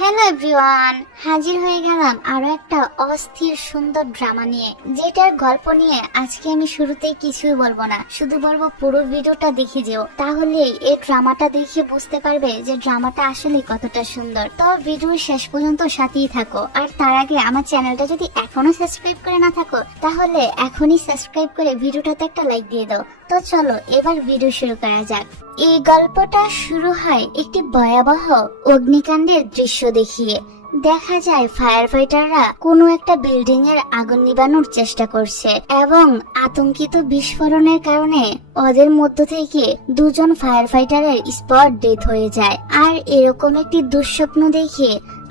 Hello everyone, হাজির হয়ে গেলাম আরো একটা অস্থির সুন্দর ড্রামা নিয়ে, যেটার গল্প নিয়ে আজকে আমি শুরুতেই কিছুই বলবো না, শুধু বলবো পুরো ভিডিওটা দেখে যেও, তাহলে এই ড্রামাটা দেখে বুঝতে পারবে যে ড্রামাটা আসলে কতটা সুন্দর। তো ভিডিও শেষ পর্যন্ত সাথেই থাকো। আর তার আগে আমার চ্যানেলটা যদি এখনো সাবস্ক্রাইব করে না থাকো তাহলে এখনই সাবস্ক্রাইব করে ভিডিওটাতে একটা লাইক দিয়ে দাও। তো চলো এবার ভিডিও শুরু করা যাক। এই গল্পটা শুরু হয় একটি ভয়াবহ অগ্নিকাণ্ডের দৃশ্য দেখিয়ে। দেখা যায় ফায়ার ফাইটাররা কোনো একটা বিল্ডিং এর আগুন নিবানোর চেষ্টা করছে এবং আতঙ্কিত বিস্ফোরণের কারণে ওদের মধ্য থেকে দুজন ফায়ার ফাইটারের স্পট ডেথ হয়ে যায়। আর এরকম একটি দুঃস্বপ্ন দেখে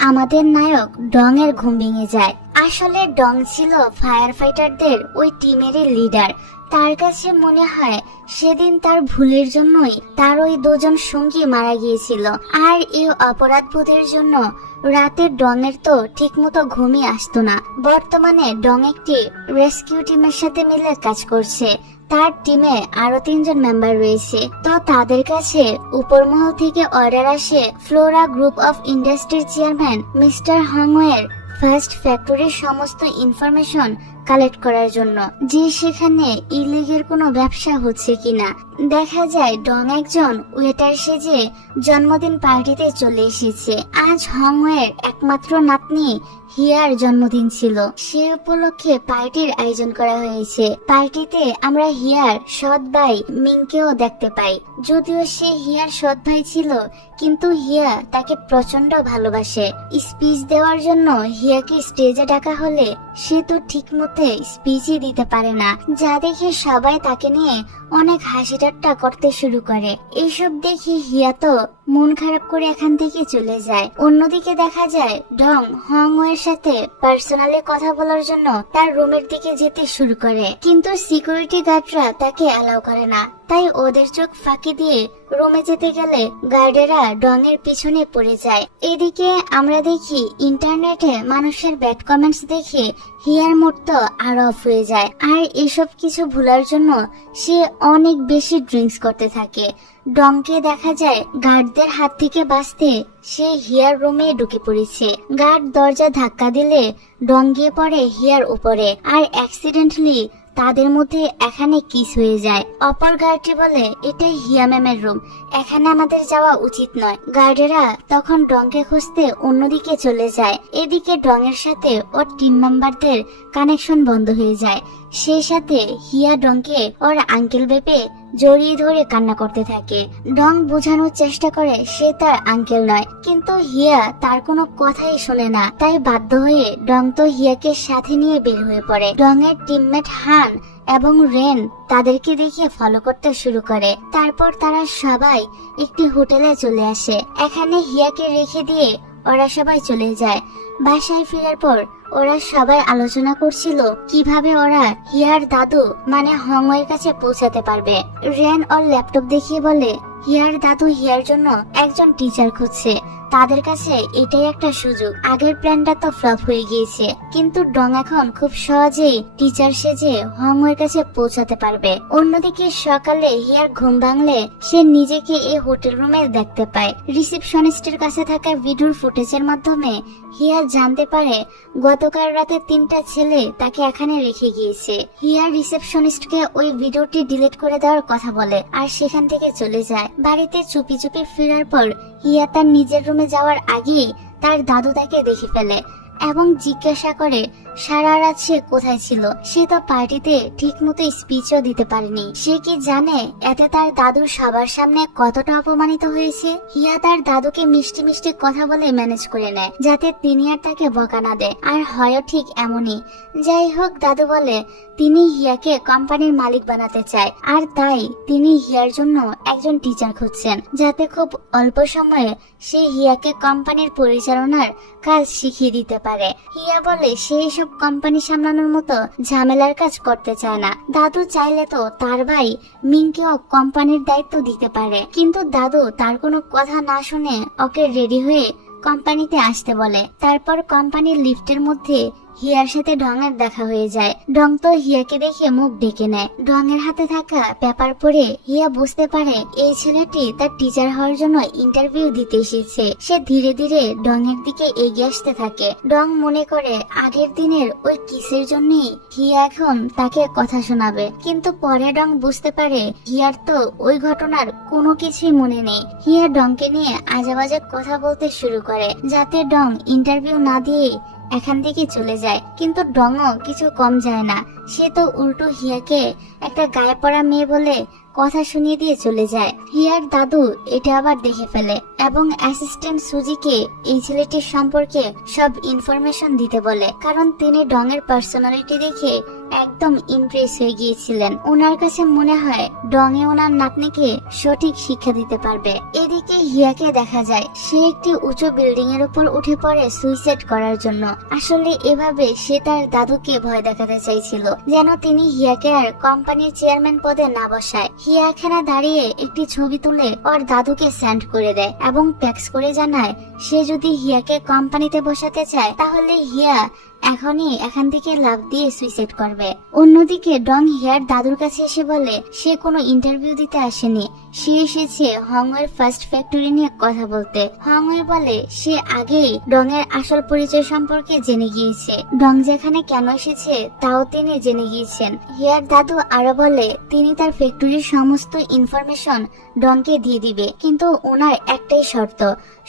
আমাদের নায়ক ডং এর ঘুম ভেঙে যায়। আসলে ডং ছিল ফায়ার ফাইটারদের ওই টিমেরই লিডার। তার কাছে মনে হয় সেদিন তার ভুলের জন্যই তার ওই দুজন সঙ্গী মারা গিয়েছিল। আর এই অপরাধবোধের জন্য রাতে ডং এর তো ঠিক মতো ঘুমই আসতো না। বর্তমানে ডং একটি রেস্কিউ টিমের সাথে মিলে কাজ করছে। তার টিমে আরো 3 জন মেম্বার রয়েছে। তো তাদের কাছে উপরমহল থেকে অর্ডার আসে ফ্লোরা গ্রুপ অফ ইন্ডাস্ট্রির চেয়ারম্যান মিস্টার হংওয়ের ফার্স্ট ফ্যাক্টরির সমস্ত ইনফরমেশন কালেক্ট করার জন্য, যে সেখানে ইলিগেল কোনো ব্যবসা হচ্ছে কিনা। দেখা যায় ডং একজন ওয়েটার সেজে জন্মদিন পার্টিতে চলে এসেছে। আজ হংওয়ের একমাত্র নাতনি হিয়ার জন্মদিন ছিল। সে উপলক্ষে পার্টির আয়োজন করা হয়েছে। পার্টিতে আমরা হিয়ার সৎ ভাই মিংকেও দেখতে পাই। যদিও সে হিয়ার সৎ ভাই ছিল, কিন্তু হিয়া তাকে প্রচন্ড ভালোবাসে। স্পিচ দেওয়ার জন্য হিয়াকে স্টেজে ডাকা হলে সে তো ঠিক মতো স্পিচই দিতে পারে না, যা দেখে সবাই তাকে নিয়ে অনেক হাসি ঠাট্টা করতে শুরু করে। এইসব দেখে হিয়া তো মন খারাপ করে এখান থেকে চলে যায়। অন্যদিকে দেখা যায় ডং হংওয়ের সাথে পার্সোনালি কথা বলার জন্য তার রুমের দিকে যেতে শুরু করে, কিন্তু সিকিউরিটি গার্ডরা তাকে অ্যালাউ করে না। তাই ওদের চোখ ফাঁকি দিয়ে রুমে যেতে গেলে গার্ডেরা ডং এর পিছনে পড়ে যায়। এদিকে আমরা দেখি ইন্টারনেটে মানুষের ব্যাড কমেন্টস দেখে হিয়ার মুড তো আরো অফ হয়ে যায়। আর এসব কিছু ভুলার জন্য সে অনেক বেশি ড্রিঙ্কস করতে থাকে। ডংকে দেখা যায় গার্ডদের হাত থেকে বাঁচতে সে হিয়ার রুমে ঢুকে পড়েছে। গার্ড দরজা ধাক্কা দিলে ডং গিয়ে পড়ে হিয়ার উপরে, আর অ্যাক্সিডেন্টলি তাদের মধ্যে এখানে কিস হয়ে যায়। অপর গার্ডটি বলে এটা হিয়া ম্যামের রুম, এখানে আমাদের যাওয়া উচিত নয়। গার্ডেরা তখন ডংকে খুঁজতে অন্যদিকে চলে যায়। এদিকে ডং এর সাথে ওর টিম মেম্বারদের কানেকশন বন্ধ হয়ে যায়। সেই সাথে হিয়া ডংকে ওর আঙ্কেল ভেবে জড়িয়ে ধরে কান্না করতে থাকে। ডং বোঝানোর চেষ্টা করে সে তার আঙ্কেল নয়, কিন্তু হিয়া তার কোনো কথাই শোনে না। তাই বাধ্য হয়ে ডং তো হিয়াকে সাথে নিয়ে বের হয়ে পড়ে। ডং এর টিমমেট হান এবং রেন তাদেরকে দেখে ফলো করতে শুরু করে। তারপর তারা সবাই একটি হোটেলে চলে আসে। এখানে হিয়াকে রেখে দিয়ে ওরা সবাই চলে যায়। বাসায় ফেরার পর ওরা সবাই আলোচনা করছিল কিভাবে ওরা হিয়ার দাদু মানে হংওয়ের কাছে পৌঁছাতে পারবে। রেন ওর ল্যাপটপ দেখিয়ে বলে হিয়ার দাদু হিয়ার জন্য একজন টিচার খুঁজছে। তাদের কাছে এটাই একটা সুযোগ। আগের প্ল্যানটা তো ফ্লপ হয়ে গিয়েছে, কিন্তু ডং এখন খুব সহজেই টিচার সেজে হংওয়ের কাছে পৌঁছাতে পারবে। অন্যদিকে সকালে হিয়ার ঘুম ভাঙলে সে নিজেকে এই হোটেল রুমে দেখতে পায়। রিসেপশনিস্টের কাছে থাকা ভিডিওর ফুটেজের মাধ্যমে হিয়া জানতে পারে গতকাল রাতে 3টা ছেলে তাকে এখানে রেখে গিয়েছে। হিয়া রিসেপশনিস্টকে ওই ভিডিওটি ডিলিট করে দেওয়ার কথা বলে আর সেখান থেকে চলে যায়। বাড়িতে চুপি চুপি ফেরার পর হিয়া তার নিজের রুমে যাওয়ার আগেই তার দাদু তাকে দেখে ফেলে এবং জিজ্ঞাসা করে সারা রাত সে কোথায় ছিল। সে তো পার্টিতে ঠিক মতো স্পিচও দিতে পারেনি। সে কি জানে এতে তার দাদু সবার সামনে কতটা অপমানিত হয়েছে। হিয়া তার দাদুকে মিষ্টি মিষ্টি কথা বলে ম্যানেজ করে নেয় যাতে তিনি আর তাকে বকা না দেয়। আর হয়ও ঠিক এমনই। যাই হোক, দাদু বলে তিনি হিয়াকে কোম্পানির মালিক বানাতে চায়, আর তাই তিনি হিয়ার জন্য একজন টিচার খুঁজছেন যাতে খুব অল্প সময়ে সে হিয়াকে কোম্পানির পরিচালনার কাজ শিখিয়ে দিতে পারে। হিয়া বলে সেই সব কোম্পানি সামলানোর মতো ঝামেলার কাজ করতে চায় না। দাদু চাইলে তো তার ভাই মিংকেও কোম্পানির দায়িত্ব দিতে পারে, কিন্তু দাদু তার কোনো কথা না শুনে ওকে রেডি হয়ে কোম্পানিতে আসতে বলে। তারপর কোম্পানির লিফটের মধ্যে হিয়ার সাথে ডঙের দেখা হয়ে যায়। ডং তো হিয়াকে দেখে মুখ ঢেকে নেয়। ডঙের হাতে থাকা পেপার পড়ে হিয়া বুঝতে পারে এই ছেলেটি তার টিচার হওয়ার জন্য ইন্টারভিউ দিতে এসেছে। সে ধীরে ধীরে ডঙের দিকে এগিয়ে আসতে থাকে। ডং মনে করে আগের দিনের ওই কিসের জন্যই হিয়া এখন তাকে কথা শোনাবে, কিন্তু পরে ডং বুঝতে পারে হিয়ার তো ওই ঘটনার কোনো কিছুই মনে নেই। হিয়া ডংকে নিয়ে আজেবাজে কথা বলতে শুরু করে যাতে ডং ইন্টারভিউ না দিয়ে এখান থেকে চলে যায়, কিন্তু ডংও কিছু কম যায় না। সে তো উল্টো হিয়াকে একটা গায়ে পড়া মেয়ে বলে কথা শুনিয়ে দিয়ে চলে যায়। হিয়ার দাদু এটা আবার দেখে ফেলে এবং অ্যাসিস্ট্যান্ট সুজিকে এই ছেলেটির সম্পর্কে সব ইনফরমেশন দিতে বলে, কারণ তিনি ডংয়ের পার্সোনালিটি দেখে একদম ইমপ্রেস হয়ে গিয়েছিলেন। ওনার কাছে মনে হয় ডংয়ে ওনার নাতনিকে সঠিক শিক্ষা দিতে পারবে। এদিকে হিয়াকে দেখা যায় সে একটি উঁচু বিল্ডিং এর উপর উঠে পড়ে সুইসাইড করার জন্য। আসলে এভাবে সে তার দাদুকে ভয় দেখাতে চাইছিল যেন তিনি হিয়াকে আর কোম্পানির চেয়ারম্যান পদে না বসায়। হিয়া এখানে দাঁড়িয়ে একটি ছবি তুলে ওর দাদুকে সেন্ড করে দেয় এবং ট্যাক্স করে জানায় সে যদি হিয়াকে কোম্পানিতে বসাতে চায় তাহলে হিয়া এখনই এখান থেকে লাফ দিয়ে সুইসাইড করবে। অন্যদিকে ডং হিয়ার দাদুর কাছে এসে বলে সে কোনো ইন্টারভিউ দিতে আসেনি, সে এসেছে হংওয়ের ফার্স্ট ফ্যাক্টরি নিয়ে কথা বলতে। হংওয়ে বলে সে আগেই ডং এর আসল পরিচয় সম্পর্কে জেনে গিয়েছে, ডং যেখানে কেন এসেছে তাও তিনি জেনে গিয়েছেন। হিয়ার দাদু আরো বলে তিনি তার ফ্যাক্টরির সমস্ত ইনফরমেশন ডংকে দিয়ে দিবে, কিন্তু ওনার একটাই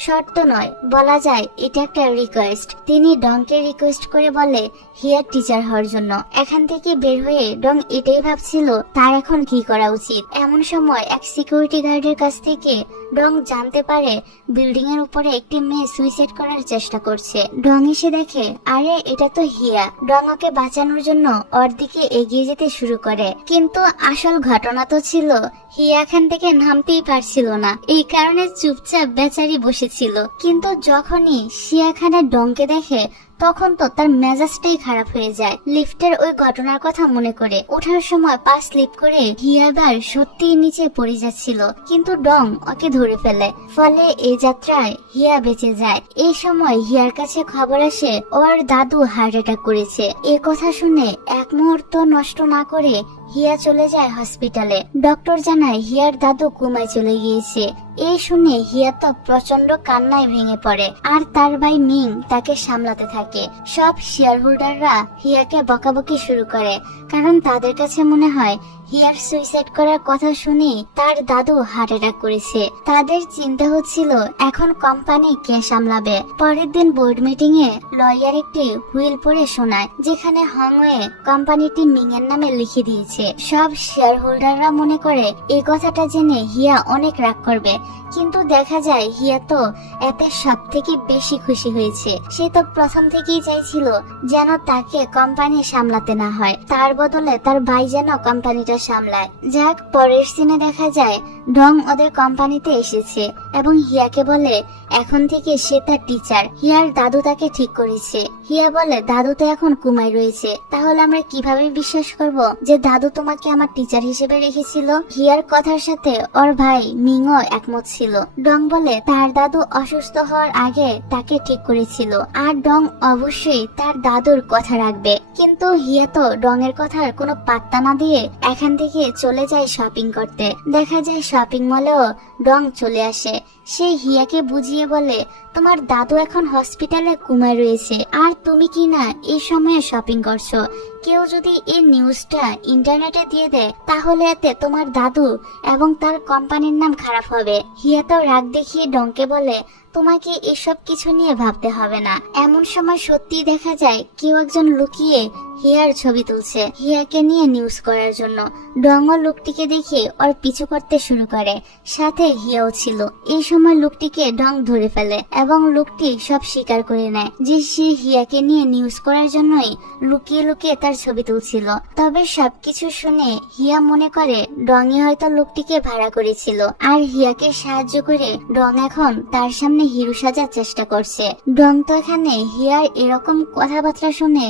শর্ত নয়, বলা যায় এটা একটা রিকোয়েস্ট। তিনি ডংকে রিকোয়েস্ট করে বলে হিয়ার টিচার হওয়ার জন্য। এখান থেকে বের হয়ে ডং এটাই ভাবছিল তার এখন কি করা উচিত। এমন সময় এক সিকিউরিটি গার্ডের কাছ থেকে ডং জানতে পারে বিল্ডিং এর উপরে একটি মেয়ে সুইসাইড করার চেষ্টা করছে। ডং এসে দেখে আরে এটা তো হিয়া। ডং ওকে বাঁচানোর জন্য ওর দিকে এগিয়ে যেতে শুরু করে, কিন্তু আসল ঘটনা তো ছিল হিয়া এখান থেকে নামতেই পারছিল না, এই কারণে চুপচাপ বেচারি বসেছিল। কিন্তু যখনই সে এখানে ডংকে দেখে তখন তো তার মেজাজটাই খারাপ হয়ে যায়। লিফটের ওই ঘটনার কথা মনে করে ওঠার সময় পা স্লিপ করে হিয়াবার সত্যিই নিচে পড়ে যাচ্ছিল, কিন্তু ডং ওকে ধরে ফেলে, ফলে এই যাত্রায় হিয়া বেঁচে যায়। এই সময় হিয়ার কাছে খবর আসে ওর দাদু হার্ট অ্যাটাক করেছে। এ কথা শুনে এক মুহূর্ত নষ্ট না করে হিয়া চলে যায় হসপিটালে। ডক্টর জানায় হিয়ার দাদু কোমায় চলে গিয়েছে। এই শুনে হিয়া তো প্রচন্ড কান্নায় ভেঙে পড়ে আর তার ভাই মিং তাকে সামলাতে থাকে। সব শেয়ার হোল্ডাররা হিয়াকে বকাবকি শুরু করে, কারণ তাদের কাছে মনে হয় হিয়ার সুইসাইড করার কথা শুনে তার দাদু হার্ট অ্যাটাক করেছে। তাদের চিন্তা হচ্ছিল এখন কোম্পানি কে সামলাবে। পরের দিন বোর্ড মিটিং এ লয়ার একটি হুইল পড়ে শোনায় যেখানে হংওয়ে কোম্পানিটি মিং এর নামে লিখে দিয়েছে। সব শেয়ার হোল্ডাররা মনে করে এই কথাটা জেনে হিয়া অনেক রাগ করবে, কিন্তু দেখা যায় হিয়া তো এতে সব থেকে বেশি খুশি হয়েছে। সে তো প্রথম থেকেই চাইছিল যেন তাকে কোম্পানি সামলাতে না হয়, তার বদলে তার ভাই যেন কোম্পানিটা সামলায়। যাক, পরের সিনে দেখা যায় ডং ওদের কোম্পানিতে এসেছে এবং হিয়াকে বলে এখন থেকে সে তার টিচার। হিয়ার দাদু তাকে ঠিক করেছে। হিয়া বলে দাদু তো এখন কুমায় রয়েছে, তাহলে আমরা কিভাবে বিশ্বাস করব যে দাদু তোমাকে আমার টিচার হিসেবে রেখেছিল। হিয়ার কথার সাথে ওর ভাই মিংও একমত ছিল। ডং বলে তার দাদু অসুস্থ হওয়ার আগে তাকে ঠিক করেছিল আর ডং অবশ্যই তার দাদুর কথা রাখবে। কিন্তু হিয়া তো ডং এর কথার কোনো পাত্তা না দিয়ে এখান থেকে চলে যায় শপিং করতে। দেখা যায় শপিং মলেও ডং চলে আসে। সে হিয়াকে বুঝিয়ে বলে তোমার দাদু এখন হসপিটালে কোমায় রয়েছে আর তুমি কি না এই সময়ে শপিং করছো। কেউ যদি এই নিউজটা ইন্টারনেটে দিয়ে দেয় তাহলে এতে তোমার দাদু এবং তার কোম্পানির নাম খারাপ হবে। হিয়া তো রাগ দেখিয়ে ডংকে বলে তোমাকে এসব কিছু নিয়ে ভাবতে হবে না। এমন সময় সত্যি দেখা যায় কেউ একজন লুকিয়ে হিয়ার ছবি তুলছে হিয়াকে নিয়ে নিউজ করার জন্য। ডংও লোকটিকে দেখে ওর পিছু করতে শুরু করে, সাথে হিয়াও ছিল। এই সময় লোকটিকে ডং ধরে ফেলে এবং লোকটি সব স্বীকার করে নেয় যে সে হিয়াকে নিয়ে নিউজ করার জন্যই লুকিয়ে লুকিয়ে তার ছবি তুলছিল। তবে সবকিছু শুনে হিয়া মনে করে ডংই হয়তো লোকটিকে ভাড়া করেছিল আর হিয়াকে সাহায্য করে ডং এখন তার সামনে হিরো সাজার চেষ্টা করছে। ডং তো এখানে হিয়ার এরকম কথাবার্তা শুনে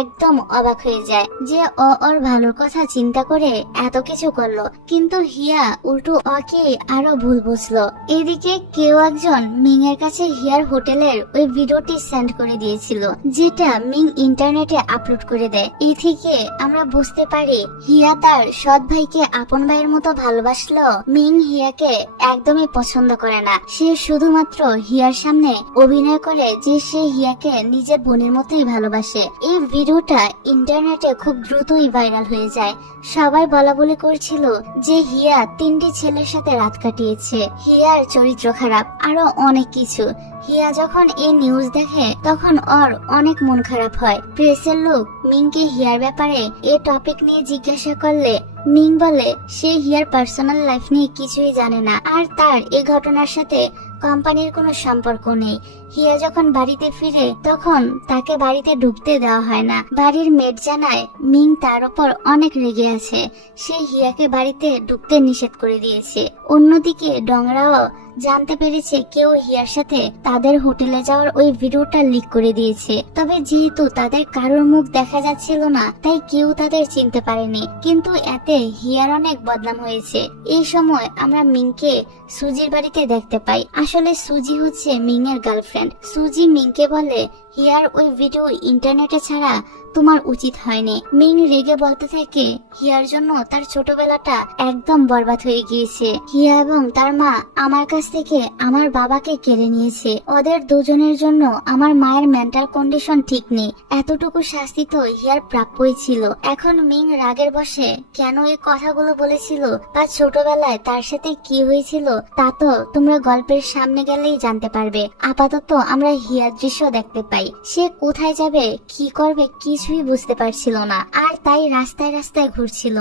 একদম অবাক হয়ে যায় যে ও ওর ভালোর কথা চিন্তা করে এত কিছু করলো, কিন্তু হিয়া উল্টো ওকে আরো ভুল বুঝলো। এদিকে কেউ একজন মিং এর কাছে হিয়ার হোটেলের ওই ভিডিওটি সেন্ড করে দিয়েছিল, যেটা মিং ইন্টারনেটে আপলোড করে দেয়। এই থেকে আমরা বুঝতে পারি হিয়া তার সৎ ভাইকে আপন ভাইয়ের মতো ভালোবাসলো মিং হিয়াকে একদমই পছন্দ করে না। সে শুধুমাত্র হিয়ার সামনে অভিনয় করে যে সে হিয়াকে নিজের বোনের মতোই ভালোবাসে। এই ভিডিওটা ইন্টারনেটে খুব দ্রুতই ভাইরাল হয়ে যায়। সবাই বলা বলি করছিল যে হিয়া 3টি ছেলের সাথে রাত কাটিয়েছে, হিয়ার চরিত্র খারাপ, আরো অনেক কিছু। হিয়া যখন এই নিউজ দেখে তখন ওর অনেক মন খারাপ হয়। প্রেসের লোক মিংকে হিয়ার ব্যাপারে এই টপিক নিয়ে জিজ্ঞাসা করলে মিং বলে সে হিয়ার পার্সোনাল লাইফ নিয়ে কিছুই জানে না, আর তার এই ঘটনার সাথে কোম্পানির কোনো সম্পর্ক নেই। হিয়া যখন বাড়িতে ফিরে তখন তাকে বাড়িতে ঢুকতে দেওয়া হয় না। বাড়ির মেড জানায় মিং তার উপর অনেক রেগে আছে, সে হিয়াকে বাড়িতে ঢুকতে নিষেধ করে দিয়েছে। অন্যদিকে ডংরাও জানতে পেরেছে কেউ হিয়ার সাথে তাদের হোটেলে যাওয়ার ওই ভিডিওটা লিক করে দিয়েছে। তবে যেহেতু তাদের কারোর মুখ দেখা যাচ্ছিল না, তাই কেউ তাদের চিনতে পারেনি। কিন্তু এতে হিয়ার অনেক বদনাম হয়েছে। এই সময় আমরা মিংকে সুজির বাড়িতে দেখতে পাই। আসলে সুজি হচ্ছে মিং এর গার্লফ্রেন্ড। সুজি মিংকে বলে হিয়ার ওই ভিডিও ইন্টারনেটে ছাড়া তোমার উচিত হয়নি। মিং রেগে বলতে থাকে হিয়ার জন্য তার ছোটবেলাটা একদম বরবাদ হয়ে গিয়েছে। হিয়া এবং তার মা আমার কাছ থেকে আমার বাবাকে কেড়ে নিয়েছে। ওদের দুজনের জন্য আমার মায়ের মেন্টাল কন্ডিশন ঠিক নেই। এতটুকু শাস্তি তো হিয়ার প্রাপ্যই ছিল। এখন মিং রাগের বশে কেন এই কথাগুলো বলেছিল বা ছোটবেলায় তার সাথে কি হয়েছিল তা তো তোমরা গল্পের সামনে গেলেই জানতে পারবে। আপাতত আমরা হিয়ার দৃশ্য দেখতে পাই। সে কোথায় যাবে, কি করবে কিছুই বুঝতে পারছিল না, আর তাই রাস্তায় রাস্তায় ঘুরছিল।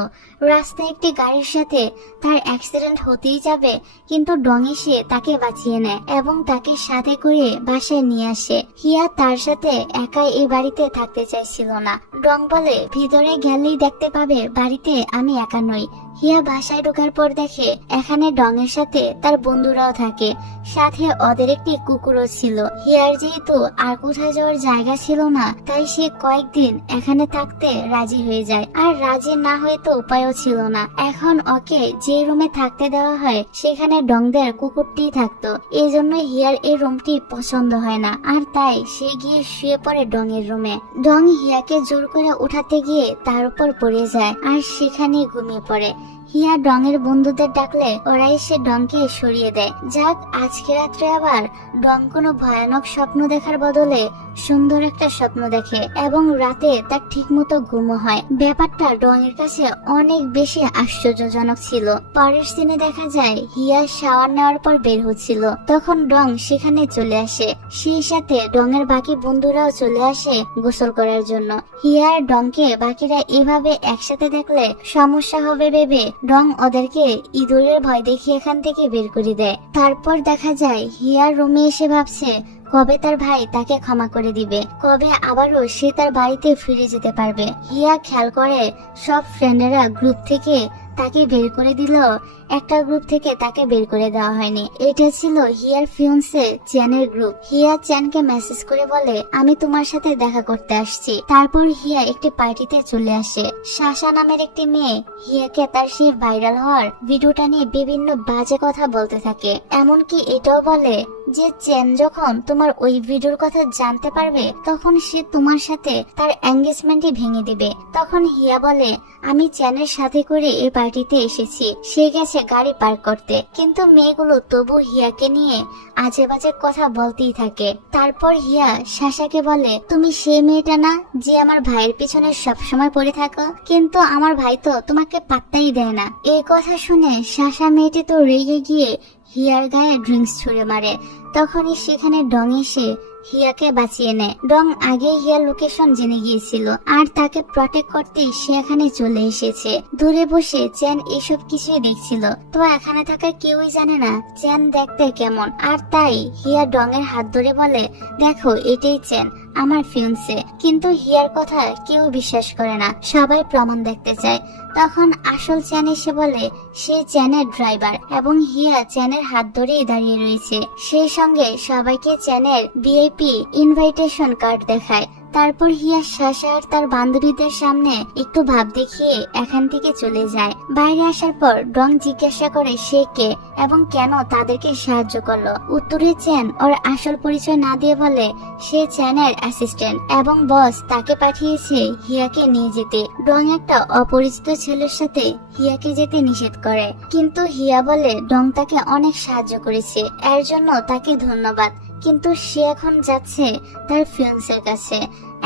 রাস্তায় একটি গাড়ির সাথে তার অ্যাক্সিডেন্ট হতেই যাবে, কিন্তু ডং এসে তাকে বাঁচিয়ে নেয় এবং তাকে সাথে করে বাসায় নিয়ে আসে। হিয়া তার সাথে একাই এই বাড়িতে থাকতে চাইছিল না। ডং বলে ভিতরে গেলেই দেখতে পাবে বাড়িতে আমি একা নই। হিয়া বাসায় ঢোকার পর দেখে এখানে ডং এর সাথে তার বন্ধুরাও থাকে, সাথে ওদের একটি কুকুরও ছিল। হিয়ার যেহেতু আর কোথায় যাওয়ার জায়গা ছিল না, তাই সে কয়েকদিন এখানে থাকতে রাজি হয়ে যায়। আর রাজি না হয়ে তো উপায়ও ছিল না। এখন ওকে যে রুমে থাকতে দেওয়া হয় সেখানে ডংদের কুকুরটি থাকতো। এই জন্য হিয়ার এই রুমটি পছন্দ হয় না, আর তাই সে গিয়ে শুয়ে পড়ে ডং এর রুমে। ডং হিয়াকে জোর করে উঠাতে গিয়ে তার উপর পড়ে যায় আর সেখানেই ঘুমিয়ে পড়ে। হিয়া ডং এর বন্ধুদের ডাকলে ওরা এসে ডংকে সরিয়ে দেয়। যাক, আজকে রাত্রে আবার ডং কোনো ভয়ানক স্বপ্ন দেখার বদলে সুন্দর একটা স্বপ্ন দেখে এবং রাতে তার ঠিক মতো ঘুমও হয়। ব্যাপারটা ডং এর কাছে অনেক বেশি আশ্চর্যজনক ছিল। পরের সিনে দেখা যায় হিয়া শাওয়ার নেওয়ার পর বের হচ্ছিল, তখন ডং সেখানে চলে আসে। সেই সাথে ডং এর বাকি বন্ধুরাও চলে আসে গোসল করার জন্য। হিয়া আর ডংকে বাকিরা এভাবে একসাথে দেখলে সমস্যা হবে ভেবে ডং ওদেরকে ইঁদুরের ভয় দেখিয়ে এখান থেকে বের করে দেয়। তারপর দেখা যায় হিয়ার রুমে এসে ভাবছে কবে তার ভাই তাকে ক্ষমা করে দিবে, কবে আবারও সে তার বাড়িতে ফিরে যেতে পারবে। হিয়া খেয়াল করে সব ফ্রেন্ডেরা গ্রুপ থেকে তাকে বের করে দিল, একটা গ্রুপ থেকে তাকে বের করে দেওয়া হয়নি। এটা ছিল হিয়ার ফিয়ন্সে চ্যানের গ্রুপ। হিয়া চ্যানকে মেসেজ করে বলে আমি তোমার সাথে দেখা করতে আসছি। তারপর হিয়া একটি পার্টিতে চলে আসে। শাসা নামের একটি মেয়ে হিয়াকে তার সেই ভাইরাল হওয়ার ভিডিওটা নিয়ে বিভিন্ন বাজে কথা বলতে থাকে। এমনকি এটাও বলে যে চ্যান যখন তোমার ওই ভিডিওর কথা জানতে পারবে তখন সে তোমার সাথে তার এঙ্গেজমেন্টই ভেঙে দিবে। তখন হিয়া বলে আমি চ্যানের সাথে করে এই পার্টিতে এসেছি, সে গেছে গাড়ি পার্ক করতে। কিন্তু মেয়েগুলো তবু হিয়াকে নিয়ে আজে বাজে কথা বলতেই থাকে। তারপর হিয়া শাসাকে বলে তুমি সেই মেয়েটা না যে আমার ভাইয়ের পিছনে সবসময় পড়ে থাকো, কিন্তু আমার ভাই তো তোমাকে পাত্তাই দেয় না। এই কথা শুনে শাসা মেয়েটি তো রেগে গিয়ে হিয়ার গায়ে ড্রিঙ্কস ছুঁড়ে মারে। তখনই সেখানে ডং এসে হিয়াকে বাঁচিয়ে নেয়। ডং আগে হিয়ার লোকেশন জেনে গিয়েছিল আর তাকে প্রটেক্ট করতে সে এখানে চলে এসেছে। দূরে বসে চ্যান এসব কিছুই দেখছিল। তো এখানে থাকা কেউই জানে না চ্যান দেখতে কেমন, আর তাই হিয়া ডং এর হাত ধরে বলে দেখো এটাই চ্যান, আমার ফিয়ন্সে। কিন্তু হিয়ার কথা কেউ বিশ্বাস করে না, সবাই প্রমাণ দেখতে চায়। তখন আসল চ্যান এসে বলে সে চ্যানের ড্রাইভার এবং হিয়া চ্যানের হাত ধরেই দাঁড়িয়ে রয়েছে। সেই সঙ্গে সবাইকে চ্যানের ভিআইপি ইনভাইটেশন কার্ড দেখায়। তারপর হিয়া শাসা আর তার বান্ধবীদের সামনে একটু ভাব দেখিয়ে এখান থেকে চলে যায়। বাইরে আসার পর ডং জিজ্ঞাসা করে সে কে এবং কেন তাদেরকে সাহায্য করলো। উত্তরে চ্যান ওর আসল পরিচয় না দিয়ে বলে সে চ্যানের অ্যাসিস্ট্যান্ট এবং বস তাকে পাঠিয়েছে হিয়াকে নিয়ে যেতে। ডং একটা অপরিচিত ছেলের সাথে হিয়াকে যেতে নিষেধ করে, কিন্তু হিয়া বলে ডং তাকে অনেক সাহায্য করেছে, এর জন্য তাকে ধন্যবাদ, কিন্তু সে এখন যাচ্ছে তার ফিয়ান্সের কাছে।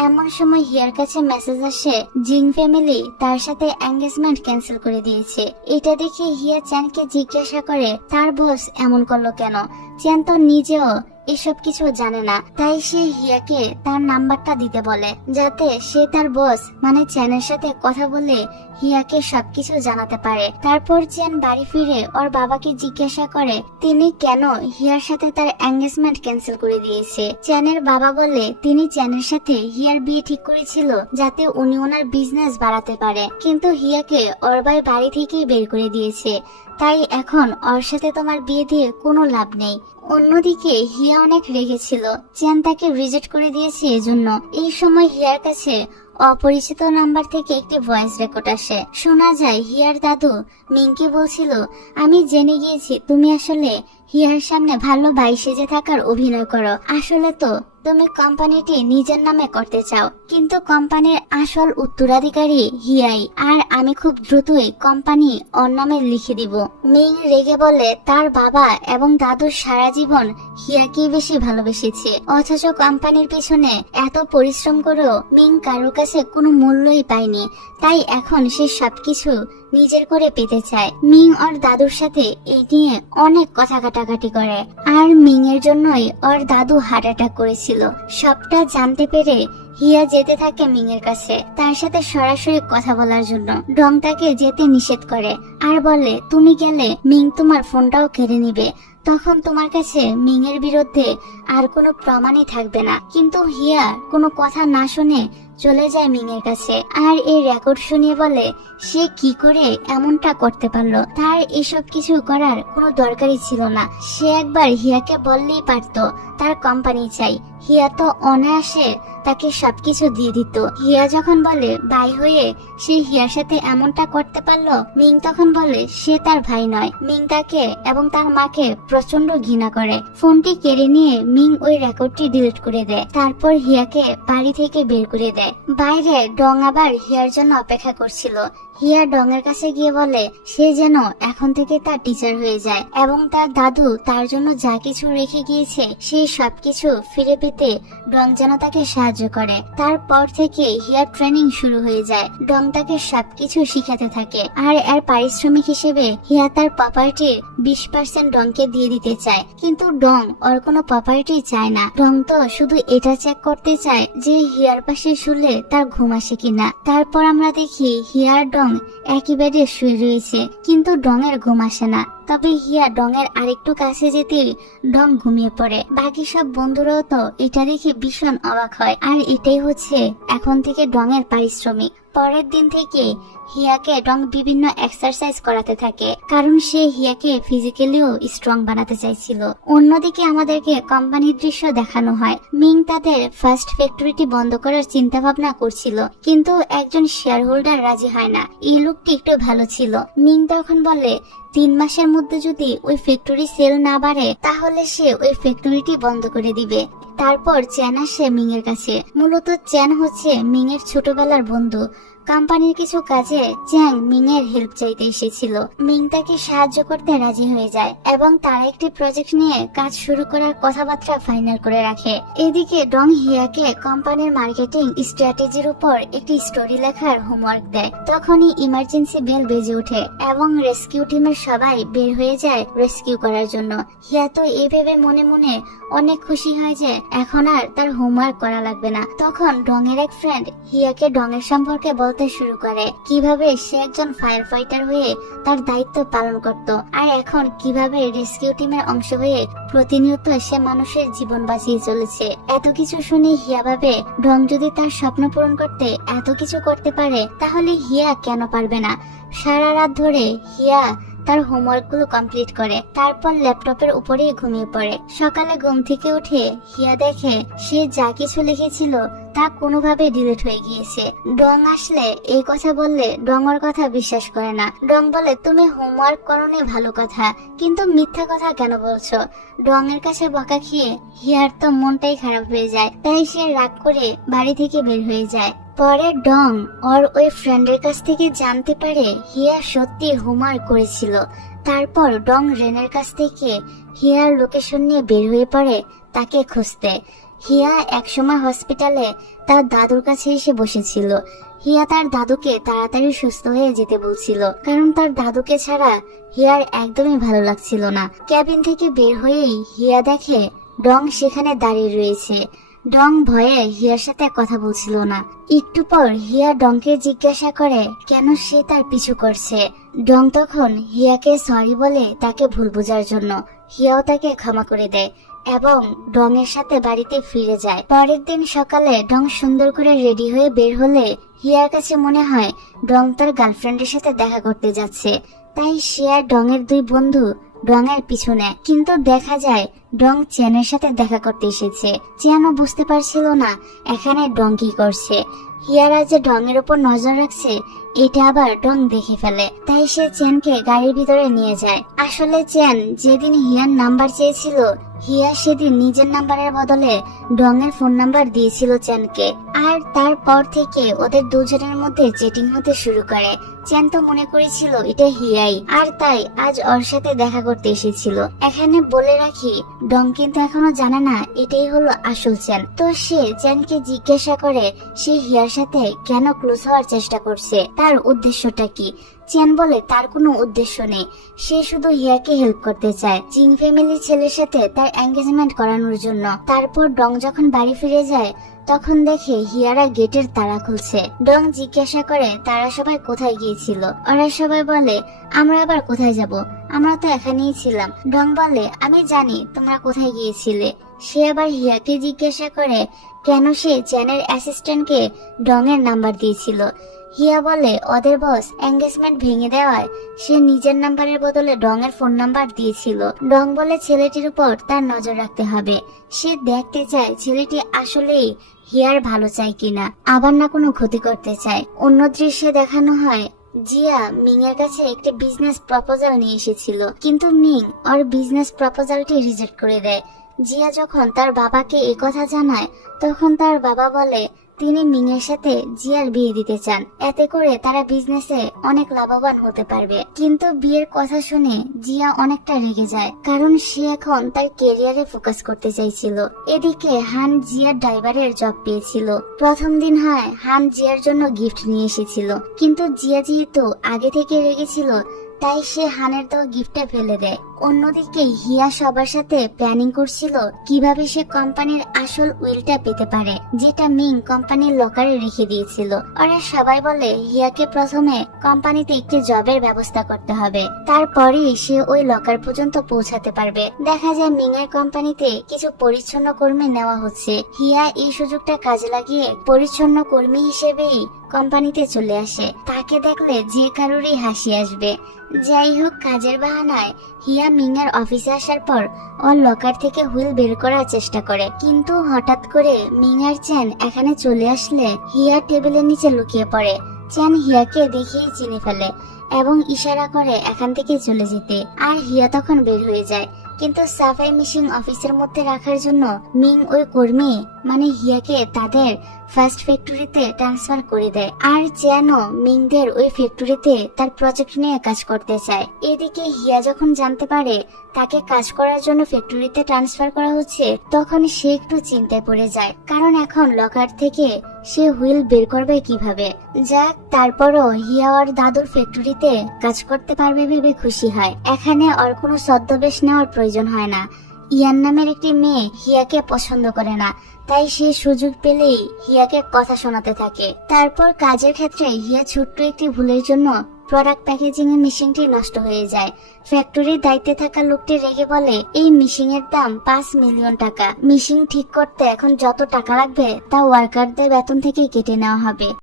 এমন সময় হিয়ার কাছে মেসেজ আসে জিং ফ্যামিলি তার সাথে এঙ্গেজমেন্ট ক্যান্সেল করে দিয়েছে। এটা দেখে হিয়া চ্যানকে জিজ্ঞাসা করে তার বস এমন করলো কেন। চ্যান তো নিজেও এসব কিছু জানে না, তাই সে হিয়াকে তার নাম্বারটা দিতে বলে যাতে সে তার বস মানে চ্যানের সাথে কথা বলে হিয়াকে সবকিছু জানাতে পারে। তারপর চ্যান বাড়ি ফিরে ওর বাবাকে জিজ্ঞাসা করে তিনি কেন হিয়ার সাথে তার এঙ্গেজমেন্ট ক্যান্সেল করে দিয়েছে। চ্যানের বাবা বলে তিনি চ্যানের সাথে হিয়ার বিয়ে ঠিক করেছিল যাতে উনি ওনার বিজনেস বাড়াতে পারে, কিন্তু হিয়াকে ওর ভাই বাড়ি থেকেই বের করে দিয়েছে, তাই এখন ওর সাথে তোমার বিয়ে দিয়ে কোনো লাভ নেই। অন্যদিকে হিয়া অনেক রেগেছিল, চ্যান তাকে রিজেক্ট করে দিয়েছে এজন্য। এই সময় হিয়ার কাছে অপরিচিত নাম্বার থেকে একটি ভয়েস রেকর্ড আসে। শোনা যায় হিয়ার দাদু মিংকে বলছিল আমি জেনে গিয়েছি তুমি আসলে হিয়ার সামনে ভালো ভাই সেজে থাকার অভিনয় করো, আসলে তো তুমি কোম্পানিটি নিজের নামে করতে চাও, কিন্তু কোম্পানির আসল উত্তরাধিকারী হিয়াই, আর আমি খুব দ্রুতই কোম্পানি ওর নামে লিখে দিব। মিং রেগে বলে তার বাবা এবং দাদুর সারা জীবন হিয়াকেই বেশি ভালোবেসেছে, অথচ কোম্পানির পিছনে এত পরিশ্রম করেও মিং কারোর কাছে কোনো মূল্যই পায়নি, তাই এখন সে সবকিছু নিজের করে পেতে চায়। মিং ওর দাদুর সাথে এই নিয়ে অনেক কথা কাটাকাটি করে, আর মিং এর জন্যই ওর দাদু হার্ট অ্যাটাক করেছিল। সবটা জানতে পেরে হিয়া যেতে থাকে মিং এর কাছে তার সাথে সরাসরি কথা বলার জন্য। ডং তাকে যেতে নিষেধ করে আর বলে তুমি গেলে মিং তোমার ফোনটাও কেড়ে নিবে, তখন তোমার কাছে মিং এর বিরুদ্ধে আর কোনো প্রমাণই থাকবে না। কিন্তু হিয়া কোনো কথা না শুনে চলে যায় মিং এর কাছে আর এই রেকর্ড শুনিয়ে বলে সে কি করে এমনটা করতে পারলো, তার এসব কিছু করার কোনো দরকারই ছিল না, সে একবার হিয়াকে বললেই পারতো তার কোম্পানি চাই। হিয়া তো অনায়াসে তাকে সবকিছু দিয়ে দিত। হিয়া যখন বলে ভাই হয়ে সে হিয়ার সাথে এমনটা করতে পারলো, মিং তখন বলে সে তার ভাই নয়, মিং তাকে এবং তার মাকে প্রচন্ড ঘৃণা করে। ফোনটি কেড়ে নিয়ে মিং ওই রেকর্ডটি ডিলিট করে দেয়, তারপর হিয়াকে বাড়ি থেকে বের করে দেয়। বাইরে ডং আবার হিয়ার জন্য অপেক্ষা করছিল। হিয়া ডং এর কাছে গিয়ে বলে সে যেন এখন থেকে তার টিচার হয়ে যায় এবং তার দাদু তার জন্য যা কিছু রেখে গিয়েছে সেই সবকিছু ফিরে পেতে ডং যেন তাকে সাহায্য করে। তারপর থেকে হিয়ার ট্রেনিং শুরু হয়ে যায়। ডং তাকে সবকিছু শিখাতে থাকে আর এর পারিশ্রমিক হিসেবে হিয়া তার প্রপার্টির 20% ডংকে দিয়ে দিতে চায়, কিন্তু ডং ওর কোনো প্রপার্টি চায় না। ডং তো শুধু এটা চেক করতে চায় যে হিয়ার পাশে শুলে তার ঘুম আসে কিনা। তারপর আমরা দেখি হিয়ার ডং একই বেডে শুয়ে রয়েছে, কিন্তু ডং এর ঘুম আসে না। তবে হিয়া ডং এর আরেকটু কাছে যেতে ডং ঘুমিয়ে পড়ে। বাকি সব বন্ধুরাও তো এটা দেখে ভীষণ অবাক হয়, আর এটাই হচ্ছে এখন থেকে ডং এর পারিশ্রমিক। পরের দিন থেকে হিয়াকে ডং বিভিন্ন এক্সারসাইজ করাতে থাকে, কারণ সে হিয়াকে ফিজিক্যালিও স্ট্রং বানাতে চাইছিল। অন্যদিকে আমাদেরকে কোম্পানির দৃশ্য দেখানো হয়। মিং তাদের ফার্স্ট ফ্যাক্টরিটি বন্ধ করার চিন্তা ভাবনা করছিল, কিন্তু একজন শেয়ার হোল্ডার রাজি হয় না। এই লোকটি একটু ভালো ছিল। মিং তখন বলে 3 মাসের মধ্যে যদি ওই ফ্যাক্টরি সেল না বাড়ে তাহলে সে ওই ফ্যাক্টরিটি বন্ধ করে দিবে। তারপর চ্যান আসে মিং এর কাছে। মূলত চ্যান হচ্ছে মিং এর ছোটবেলার বন্ধু। কোম্পানির কিছু কাজে চ্যাং মিং এর হেল্প চাইতে এসেছিল। মিং তাকে সাহায্য করতে রাজি হয়ে যায় এবং তার একটি প্রজেক্ট নিয়ে কাজ শুরু করার কথাবার্তা ফাইনাল করে রাখে। এদিকে ডং হিয়াকে কোম্পানির মার্কেটিং স্ট্র্যাটেজির উপর একটি স্টোরি লেখার হোমওয়ার্ক দেয়। তখনই ইমার্জেন্সি বেল বেজে ওঠে এবং রেস্কিউ টিমের সবাই বের হয়ে যায় রেস্কিউ করার জন্য। হিয়া তো এই ভেবে মনে মনে অনেক খুশি হয় যে এখন আর তার হোমওয়ার্ক করা লাগবে না। তখন ডং এর এক ফ্রেন্ড হিয়াকে ডং এর সম্পর্কে বলতে শুরু করে, কিভাবে সে একজন ফায়ার ফাইটার হয়ে তার দায়িত্ব পালন করত, আর এখন কিভাবে রেস্কিউ টিমের অংশ হয়ে প্রতিনিয়ত সে মানুষের জীবন বাঁচিয়ে চলেছে। এত কিছু শুনে হিয়া ভাবে ডং যদি তার স্বপ্ন পূরণ করতে এত কিছু করতে পারে তাহলে হিয়া কেন পারবে না। সারা রাত ধরে হিয়া তার হোমওয়ার্ক গুলো কমপ্লিট করে, তারপর ল্যাপটপের উপরেই ঘুমিয়ে পড়ে। সকালে ঘুম থেকে উঠে হিয়া দেখে সে যা কিছু লিখেছিল তা কোনোভাবে ডিলিট হয়ে গিয়েছে। ডং আসলে এই কথা বললে ডং ওর কথা বিশ্বাস করে না। ডং বলে, তুমি হোমওয়ার্ক করোনি ভালো কথা, কিন্তু মিথ্যা কথা কেন বলছো? ডং এর কাছে বকা খেয়ে হিয়ার তো মনটাই খারাপ হয়ে যায়, তাই সে রাগ করে বাড়ি থেকে বের হয়ে যায়। পরে ডং ওর ওই ফ্রেন্ডের কাছ থেকে জানতে পারে হিয়া সত্যি হোমওয়ার্ক করেছিল। তারপর ডং রেনের কাছ থেকে হিয়ার লোকেশন নিয়ে বের হয়ে পড়ে তাকে খুঁজতে। হিয়া একসময় হসপিটালে তার দাদুর কাছে এসে বসেছিল। হিয়া তার দাদুকে তাড়াতাড়ি সুস্থ হয়ে যেতে বলছিল, কারণ তার দাদুকে ছাড়া হিয়ার একদমই ভালো লাগছিল না। ক্যাবিন থেকে বের হয়েই হিয়া দেখে ডং সেখানে দাঁড়িয়ে রয়েছে। ডং ভয়ে হিয়ার সাথে কথা বলছিল না। একটু পর হিয়া ডংকে জিজ্ঞাসা করে কেন সে তার পিছু করছে। ডং তখন হিয়াকে সরি বলে তাকে ভুল বোঝার জন্য। হিয়াও তাকে ক্ষমা করে দেয় এবং ডং এর সাথে বাড়িতে ফিরে যায়। পরের দিন সকালে ডং সুন্দর করে রেডি হয়ে বের হলে হিয়ার কাছে মনে হয় ডং তার গার্লফ্রেন্ডের সাথে দেখা করতে যাচ্ছে, তাই সে আর ডং এর দুই বন্ধু ডং এর পিছু নেয়। কিন্তু দেখা যায় ডং চেনের সাথে দেখা করতে এসেছে। চেনও বুঝতে পারছিল না এখানে ডং কি করছে। হিয়ারা যে ডং এর উপর নজর রাখছে এটা আবার ডং দেখে ফেলে, তাই সে চেনকে গাড়ির ভিতরে নিয়ে যায়। আসলে চেন যেদিন হিয়ার নাম্বার চেয়েছিল, হিয়া সেদিন নিজের নাম্বারের বদলে ডং এর ফোন নাম্বার দিয়েছিল চেনকে। আর তারপর থেকে ওদের দুজনের মধ্যে চেটিং হতে শুরু করে। চেন তো মনে করেছিল এটা হিয়াই, আর তাই আজ ওর সাথে দেখা করতে এসেছিল। এখানে বলে রাখি ডং কিন্তু এখনো জানে না এটাই হলো আসল চেন। তো সে চেনকে জিজ্ঞাসা করে সে হিয়ার সাথে কেন ক্লোজ হওয়ার চেষ্টা করছে, তার উদ্দেশ্যটা কি। চেন বলে তার কোনো উদ্দেশ্য নেই, সে শুধু হিয়াকে হেল্প করতে চায় চিং ফ্যামিলির ছেলের সাথে তার এঙ্গেজমেন্ট করানোর জন্য। তারপর ডং যখন বাড়ি ফিরে যায় তখন দেখে হিয়ারা গেটের তালা খুলছে। ডং জিজ্ঞাসা করে তারা সবাই কোথায় গিয়েছিল। ওরা সবাই বলে আমরা আবার কোথায় যাব, আমরা তো এখানেই ছিলাম। ডং বলে আমি জানি তোমরা কোথায় গিয়েছিলে। সে আবার হিয়াকে জিজ্ঞাসা করে কেন সে চেনের অ্যাসিস্ট্যান্টকে ডং এর নাম্বার দিয়েছিল। হিয়া বলে ওদের বস এঙ্গেজমেন্ট ভেঙে দেওয়ায় সে নিজের নাম্বারের বদলে ডং এর ফোন নাম্বার দিয়েছিল। ডং বলে ছেলেটির উপর তার নজর রাখতে হবে, সে দেখতে চায় ছেলেটি আসলেই হিয়ার ভালো চায় কিনা, আবার না কোনো ক্ষতি করতে চায়। অন্য দৃশ্যে দেখানো হয় জিয়া মিং এর কাছে একটি বিজনেস প্রপোজাল নিয়ে এসেছিল, কিন্তু মিং ওর বিজনেস প্রপোজালটি রিজেক্ট করে দেয়। জিয়া যখন তার বাবাকে এই কথা জানায় তখন তার বাবা বলে তিনি মিং এর সাথে জিয়ার বিয়ে দিতে চান, এতে করে তারা বিজনেসে অনেক লাভবান হতে পারবে। কিন্তু বিয়ের কথা শুনে জিয়া অনেকটা রেগে যায়, কারণ সে এখন তার ক্যারিয়ারে ফোকাস করতে চাইছিল। এদিকে হান জিয়ার ড্রাইভারের জব পেয়েছিল। প্রথম দিন হয় হান জিয়ার জন্য গিফট নিয়ে এসেছিল, কিন্তু জিয়া যেহেতু আগে থেকে রেগেছিল তাই সে হানের দেওয়া গিফটটা ফেলে দেয়। অন্যদিকে হিয়া সবার সাথে প্ল্যানিং করছিল কিভাবে সে কোম্পানির আসল উইলটা পেতে পারে, যেটা মিং কোম্পানির লকারে রেখে দিয়েছিল। ওরা সবাই বলে হিয়াকে প্রথমে কোম্পানিতে একটি জবের ব্যবস্থা করতে হবে, তারপরেই সে ওই লকার পর্যন্ত পৌঁছাতে পারবে। দেখা যায় মিং এর কোম্পানিতে কিছু পরিচ্ছন্ন কর্মী নেওয়া হচ্ছে। হিয়া এই সুযোগটা কাজে লাগিয়ে পরিচ্ছন্ন কর্মী হিসেবেই কোম্পানিতে চলে আসে। তাকে দেখলে যে কারোরই হাসি আসবে। যাই হোক, কাজের বাহানায় হিয়া মিং এর অফিসে আসার পর ওর লকার থেকে হুইল বের করার চেষ্টা করে, কিন্তু হঠাৎ করে মিং আর চেন এখানে চলে আসলে হিয়া টেবিলের নিচে লুকিয়ে পড়ে। চেন হিয়াকে দেখেই চিনে ফেলে এবং ইশারা করে এখান থেকে চলে যেতে, আর হিয়া তখন বের হয়ে যায়। কিন্তু সাফাই মেশিন অফিসের মধ্যে রাখার জন্য মিং ওই কর্মী মানে হিয়াকে তাদের ফার্স্ট ফ্যাক্টরিতে ট্রান্সফার করে দেয়, আর চেনও মিংদের ওই ফ্যাক্টরিতে তার প্রজেক্ট নিয়ে কাজ করতে চায়। এদিকে হিয়া যখন জানতে পারে তাকে কাজ করার জন্য ফ্যাক্টরিতে ট্রান্সফার করা হচ্ছে তখন সে একটু চিন্তায় পড়ে যায়, কারণ এখন লকার থেকে সে হুইল বের করবে কিভাবে। যাক, তারপরও হিয়া ওর দাদুর ফ্যাক্টরিতে কাজ করতে পারবে ভেবে খুশি হয়। এখানে ওর কোনো ছদ্মবেশ নেওয়ার প্রয়োজন হয় না। ইয়ান নামের একটি মেয়ে হিয়াকে পছন্দ করে না, তাই সে সুযোগ পেলেই হিয়াকে কথা শোনাতে থাকে। তারপর কাজের ক্ষেত্রে হিয়া ছোট্ট একটি ভুলের জন্য প্রোডাক্ট প্যাকেজিং এর মেশিনটি নষ্ট হয়ে যায়। ফ্যাক্টরির দায়িত্বে থাকা লোকটি রেগে বলে এই মেশিন এর দাম 5 মিলিয়ন টাকা। মেশিন ঠিক করতে এখন যত টাকা লাগবে তা ওয়ার্কারদের বেতন থেকে কেটে নেওয়া হবে।